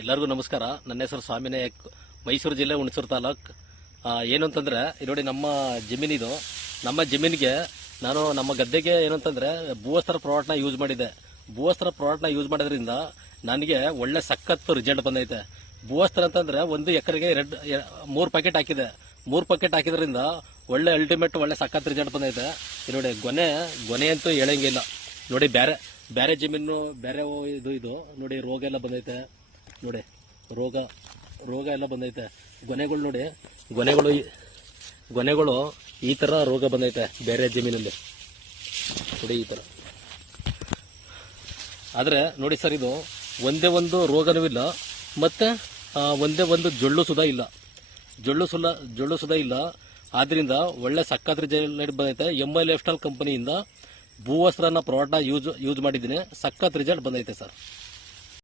ಎಲ್ಲರಿಗೂ ನಮಸ್ಕಾರ ನನ್ನ ಹೆಸರು ಸ್ವಾಮಿನಾಯಕ್ ಮೈಸೂರು ಜಿಲ್ಲೆ ಹುಣಸೂರು ತಾಲೂಕ್ ಏನು ಅಂತಂದರೆ ನೋಡಿ ನಮ್ಮ ಜಮೀನಿದು ನಮ್ಮ ಜಮೀನಿಗೆ ನಾನು ನಮ್ಮ ಗದ್ದೆಗೆ ಏನಂತಂದರೆ ಭೂವಸ್ತ್ರ ಪ್ರಾಡಕ್ಟ್ನ ಯೂಸ್ ಮಾಡಿದ್ದೆ ಭೂವಸ್ತ್ರ ಪ್ರಾಡಕ್ಟ್ನ ಯೂಸ್ ಮಾಡೋದ್ರಿಂದ ನನಗೆ ಒಳ್ಳೆ ಸಖತ್ತು ರಿಸಲ್ಟ್ ಬಂದೈತೆ ಭೂವಸ್ತ್ರ ಅಂತಂದರೆ ಒಂದು ಎಕರೆಗೆ ಎರಡು ಮೂರು ಪ್ಯಾಕೆಟ್ ಹಾಕಿದೆ ಮೂರು ಪ್ಯಾಕೆಟ್ ಹಾಕಿದ್ರಿಂದ ಒಳ್ಳೆ ಅಲ್ಟಿಮೇಟ್ ಒಳ್ಳೆ ಸಖತ್ ರಿಸಲ್ಟ್ ಬಂದೈತೆ ನೋಡಿ ಗೊನೆ ಗೊನೆ ಅಂತೂ ಹೇಳಂಗಿಲ್ಲ ನೋಡಿ ಬೇರೆ ಬೇರೆ ಜಮೀನು ಬೇರೆ ಇದು ಇದು ನೋಡಿ ರೋಗ ಎಲ್ಲ ಬಂದೈತೆ ನೋಡಿ ರೋಗ ರೋಗ ಎಲ್ಲ ಬಂದೈತೆ ಗೊನೆಗಳು ನೋಡಿ ಗೊನೆಗಳು ಗೊನೆಗಳು ಈ ಥರ ರೋಗ ಬಂದೈತೆ ಬೇರೆ ಜಮೀನಲ್ಲಿ ನೋಡಿ ಈ ಥರ ಆದರೆ ನೋಡಿ ಸರ್ ಇದು ಒಂದೇ ಒಂದು ರೋಗನೂ ಇಲ್ಲ ಮತ್ತು ಒಂದೇ ಒಂದು ಜೊಳ್ಳು ಸುಧಾ ಇಲ್ಲ ಜೊಳ್ಳು ಸುಲ ಜೊಳ್ಳು ಸುಧಾ ಇಲ್ಲ ಆದ್ದರಿಂದ ಒಳ್ಳೆ ಸಕ್ಕತ್ರಿ ರಿಸಲ್ಟ್ ಬಂದೈತೆ ಎಮ್ ಐ ಲೈಫ್ ಸ್ಟೈಲ್ ಕಂಪನಿಯಿಂದ ಭೂವಸ್ತ್ರನ ಪ್ರಾಡಕ್ಟ್ನ ಯೂಸ್ ಯೂಸ್ ಮಾಡಿದ್ದೀನಿ ಸಕ್ಕತ್ ರಿಸಲ್ಟ್ ಬಂದೈತೆ ಸರ್